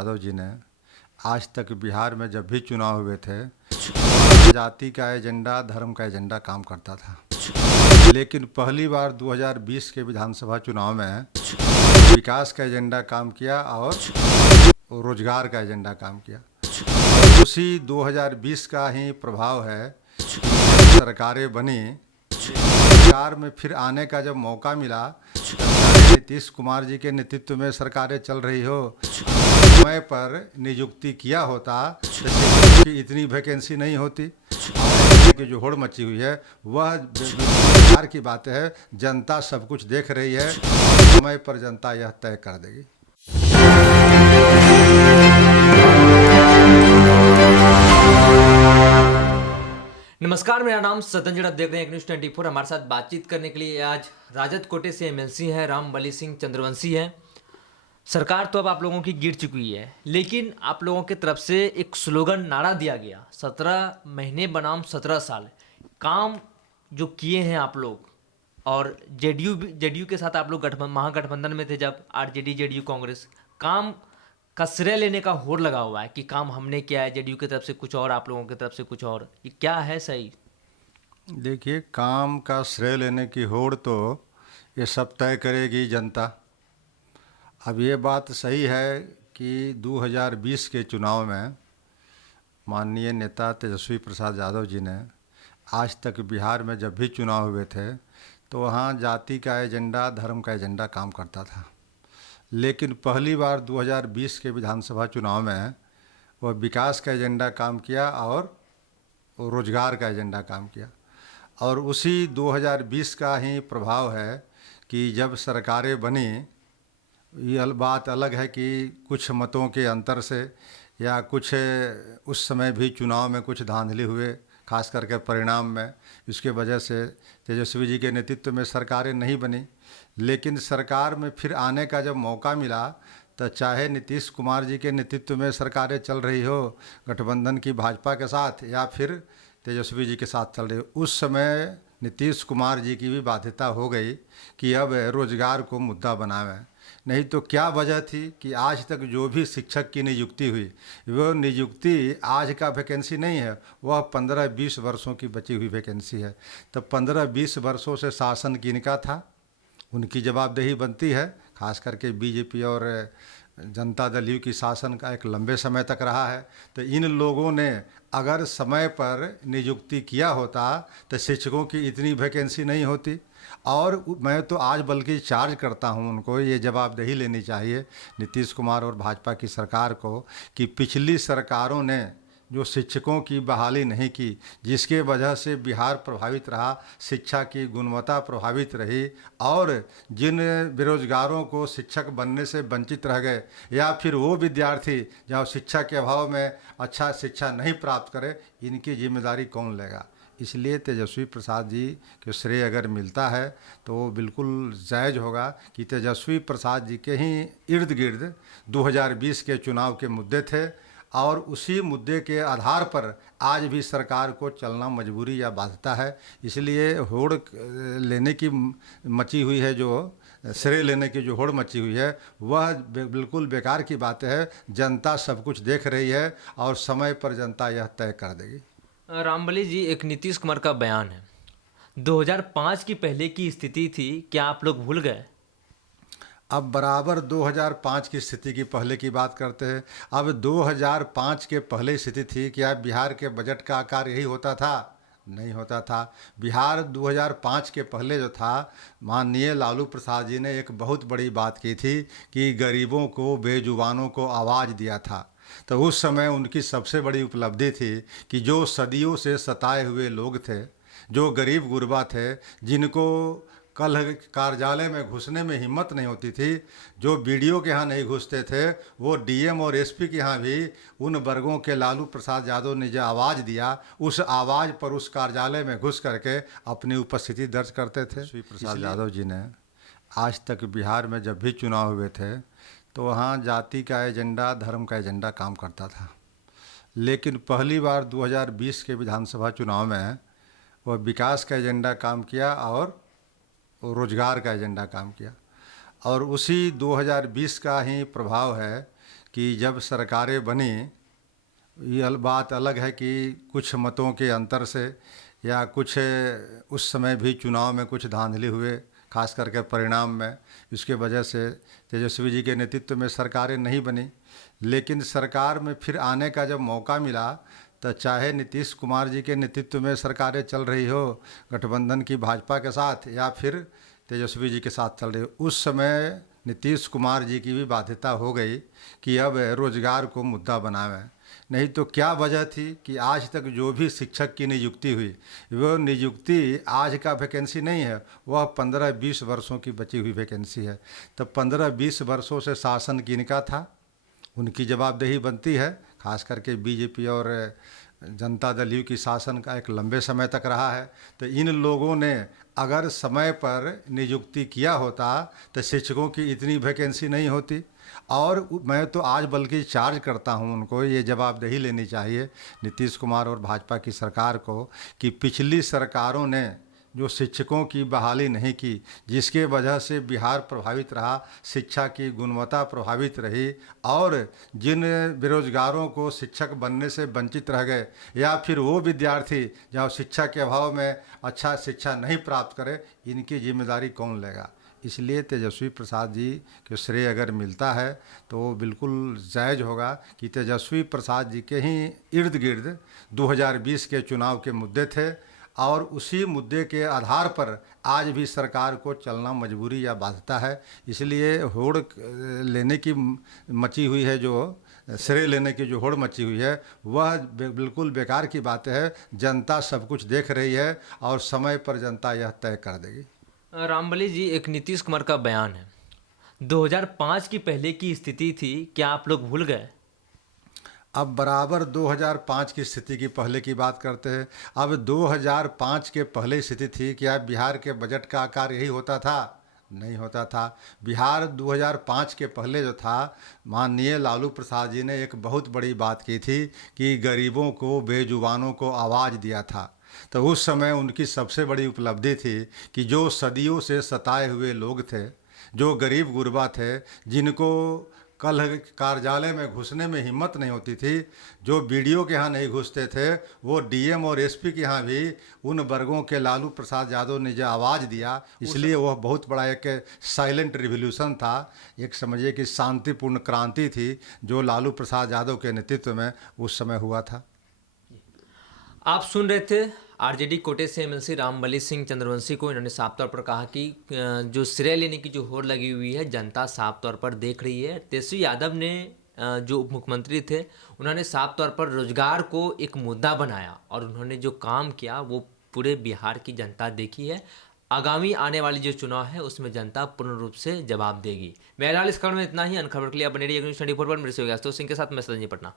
यादव जी ने आज तक बिहार में जब भी चुनाव हुए थे, जाति का एजेंडा, धर्म का एजेंडा काम करता था। लेकिन पहली बार 2020 के विधानसभा चुनाव में विकास का एजेंडा काम किया और रोजगार का एजेंडा काम किया। उसी 2020 का ही प्रभाव है कि सरकारें बनी, सरकार में फिर आने का जब मौका मिला, नीतीश कुमार जी के नेतृत्व में सरकारें चल रही हो, समय पर नियुक्ति किया होता तो इतनी वैकेंसी नहीं होती। की जो होड़ मची हुई है वह बिहार की बात है। जनता सब कुछ देख रही है, समय पर जनता यह तय कर देगी। नमस्कार, मेरा नाम सतंजन, आप देख रहे हैं एक न्यूज़ 24। हमारे साथ बातचीत करने के लिए आज राजद कोटे से एमएलसी हैं रामबली सिंह चंद्रवंशी हैं। सरकार तो अब आप लोगों की गिर चुकी है, लेकिन आप लोगों की तरफ से एक स्लोगन नारा दिया गया, 17 महीने बनाम 17 साल। काम जो किए हैं आप लोग, और जेडीयू के साथ आप लोग महागठबंधन में थे जब आरजेडी जेडीयू कांग्रेस, काम का श्रेय लेने का होड़ लगा हुआ है कि काम हमने किया है, जेडीयू की तरफ से कुछ और, आप लोगों की तरफ से कुछ और। ये क्या है सही? देखिए, काम का श्रेय लेने की होड़ तो ये सब तय करेगी जनता। अब ये बात सही है कि 2020 के चुनाव में माननीय नेता तेजस्वी प्रसाद यादव जी ने आज तक बिहार में जब भी चुनाव हुए थे तो वहाँ जाति का एजेंडा, धर्म का एजेंडा काम करता था। लेकिन पहली बार 2020 के विधानसभा चुनाव में वह विकास का एजेंडा काम किया और रोजगार का एजेंडा काम किया। और उसी 2020 का ही प्रभाव है कि जब सरकारें बनी, ये बात अलग है कि कुछ मतों के अंतर से या कुछ उस समय भी चुनाव में कुछ धांधली हुए, खास करके परिणाम में, इसके वजह से तेजस्वी जी के नेतृत्व में सरकारें नहीं बनी। लेकिन सरकार में फिर आने का जब मौका मिला तो चाहे नीतीश कुमार जी के नेतृत्व में सरकारें चल रही हो गठबंधन की भाजपा के साथ या फिर तेजस्वी जी के साथ चल रही हो, उस समय नीतीश कुमार जी की भी बाध्यता हो गई कि अब रोजगार को मुद्दा बनावें। नहीं तो क्या वजह थी कि आज तक जो भी शिक्षक की नियुक्ति हुई, वो नियुक्ति आज का वैकेंसी नहीं है, वह 15-20 वर्षों की बची हुई वैकेंसी है। तो 15-20 वर्षों से शासन किनका था, उनकी जवाबदेही बनती है। खास करके बीजेपी और जनता दल यू की शासन का एक लंबे समय तक रहा है। तो इन लोगों ने अगर समय पर नियुक्ति किया होता तो शिक्षकों की इतनी वैकेंसी नहीं होती। और मैं तो आज बल्कि चार्ज करता हूं उनको, ये जवाबदेही लेनी चाहिए नीतीश कुमार और भाजपा की सरकार को कि पिछली सरकारों ने जो शिक्षकों की बहाली नहीं की, जिसके वजह से बिहार प्रभावित रहा, शिक्षा की गुणवत्ता प्रभावित रही, और जिन बेरोजगारों को शिक्षक बनने से वंचित रह गए या फिर वो विद्यार्थी जहाँ शिक्षा के अभाव में अच्छा शिक्षा नहीं प्राप्त करे, इनकी जिम्मेदारी कौन लेगा? इसलिए तेजस्वी प्रसाद जी के श्रेय अगर मिलता है तो वो बिल्कुल जायज़ होगा कि तेजस्वी प्रसाद जी के ही इर्द गिर्द 2020 के चुनाव के मुद्दे थे, और उसी मुद्दे के आधार पर आज भी सरकार को चलना मजबूरी या बाध्यता है। इसलिए होड़ लेने की मची हुई है, जो श्रेय लेने की जो होड़ मची हुई है, वह बिल्कुल बेकार की बात है। जनता सब कुछ देख रही है और समय पर जनता यह तय कर देगी। रामबली जी, एक नीतीश कुमार का बयान है, 2005 की पहले की स्थिति थी, क्या आप लोग भूल गए? अब बराबर 2005 की स्थिति की पहले की बात करते हैं। अब 2005 के पहले स्थिति थी, क्या बिहार के बजट का आकार यही होता था? नहीं होता था। बिहार 2005 के पहले जो था, माननीय लालू प्रसाद जी ने एक बहुत बड़ी बात की थी कि गरीबों को, बेजुबानों को आवाज़ दिया था। तो उस समय उनकी सबसे बड़ी उपलब्धि थी कि जो सदियों से सताए हुए लोग थे, जो गरीब गुरबा थे, जिनको कल कार्यालय में घुसने में हिम्मत नहीं होती थी, जो बीडीओ के यहाँ नहीं घुसते थे, वो डीएम और एसपी के यहाँ भी उन वर्गों के लालू प्रसाद यादव ने जो आवाज़ दिया, उस आवाज़ पर उस कार्यालय में घुस करके अपनी उपस्थिति दर्ज करते थे। तेजस्वी प्रसाद यादव जी ने आज तक बिहार में जब भी चुनाव हुए थे तो वहाँ जाति का एजेंडा, धर्म का एजेंडा काम करता था। लेकिन पहली बार 2020 के विधानसभा चुनाव में वह विकास का एजेंडा काम किया और रोजगार का एजेंडा काम किया। और उसी 2020 का ही प्रभाव है कि जब सरकारें बनी, ये बात अलग है कि कुछ मतों के अंतर से या कुछ उस समय भी चुनाव में कुछ धांधली हुए, खास करके परिणाम में, इसके वजह से तेजस्वी जी के नेतृत्व में सरकारें नहीं बनी। लेकिन सरकार में फिर आने का जब मौका मिला, तो चाहे नीतीश कुमार जी के नेतृत्व में सरकारें चल रही हो गठबंधन की भाजपा के साथ, या फिर तेजस्वी जी के साथ चल रही हो, उस समय नीतीश कुमार जी की भी बाध्यता हो गई कि अब रोजगार को मुद्दा बनावें। नहीं तो क्या वजह थी कि आज तक जो भी शिक्षक की नियुक्ति हुई, वो नियुक्ति आज का वैकेंसी नहीं है, वह 15-20 वर्षों की बची हुई वैकेंसी है। तो 15-20 वर्षों से शासन किनका था, उनकी जवाबदेही बनती है। खास करके बीजेपी और जनता दल यू की शासन का एक लंबे समय तक रहा है। तो इन लोगों ने अगर समय पर नियुक्ति किया होता तो शिक्षकों की इतनी वैकेंसी नहीं होती। और मैं तो आज बल्कि चार्ज करता हूं उनको, ये जवाबदेही लेनी चाहिए नीतीश कुमार और भाजपा की सरकार को कि पिछली सरकारों ने जो शिक्षकों की बहाली नहीं की, जिसके वजह से बिहार प्रभावित रहा, शिक्षा की गुणवत्ता प्रभावित रही, और जिन बेरोजगारों को शिक्षक बनने से वंचित रह गए, या फिर वो विद्यार्थी जहाँ शिक्षा के अभाव में अच्छा शिक्षा नहीं प्राप्त करे, इनकी जिम्मेदारी कौन लेगा। इसलिए तेजस्वी प्रसाद जी के श्रेय अगर मिलता है तो वो बिल्कुल जायज़ होगा कि तेजस्वी प्रसाद जी के ही इर्द गिर्द 2020 के चुनाव के मुद्दे थे, और उसी मुद्दे के आधार पर आज भी सरकार को चलना मजबूरी या बाध्यता है। इसलिए होड़ लेने की मची हुई है, जो श्रेय लेने की जो होड़ मची हुई है, वह बिल्कुल बेकार की बात है। जनता सब कुछ देख रही है और समय पर जनता यह तय कर देगी। रामबली जी, एक नीतीश कुमार का बयान है, 2005 की पहले की स्थिति थी, क्या आप लोग भूल गए? अब बराबर 2005 की स्थिति की पहले की बात करते हैं। अब 2005 के पहले स्थिति थी, क्या बिहार के बजट का आकार यही होता था? नहीं होता था। बिहार 2005 के पहले जो था, माननीय लालू प्रसाद जी ने एक बहुत बड़ी बात की थी कि गरीबों को, बेजुबानों को आवाज़ दिया था। तो उस समय उनकी सबसे बड़ी उपलब्धि थी कि जो सदियों से सताए हुए लोग थे, जो गरीब गुरबा थे, जिनको कल कार्यालय में घुसने में हिम्मत नहीं होती थी, जो बीडीओ के यहाँ नहीं घुसते थे, वो डीएम और एसपी के यहाँ भी उन वर्गों के लालू प्रसाद यादव ने जो आवाज़ दिया, इसलिए वह बहुत बड़ा एक साइलेंट रिवॉल्यूशन था, एक समझिए कि शांतिपूर्ण क्रांति थी जो लालू प्रसाद यादव के नेतृत्व में उस समय हुआ था। आप सुन रहे थे आरजेडी कोटे से एमएलसी रामबली सिंह चंद्रवंशी को। इन्होंने साफ तौर पर कहा कि जो श्रेय लेने की जो होड़ लगी हुई है, जनता साफ तौर पर देख रही है। तेजस्वी यादव ने जो उप मुख्यमंत्री थे, उन्होंने साफ तौर पर रोजगार को एक मुद्दा बनाया, और उन्होंने जो काम किया वो पूरे बिहार की जनता देखी है। आगामी आने वाली जो चुनाव है उसमें जनता पूर्ण रूप से जवाब देगी। बहरहाल इस खबर में इतना ही। अन्य खबर के लिए आप बने रहिए न्यूज़ 24 पर। मेरे से सिंह के साथ मैं सतंजी पटना।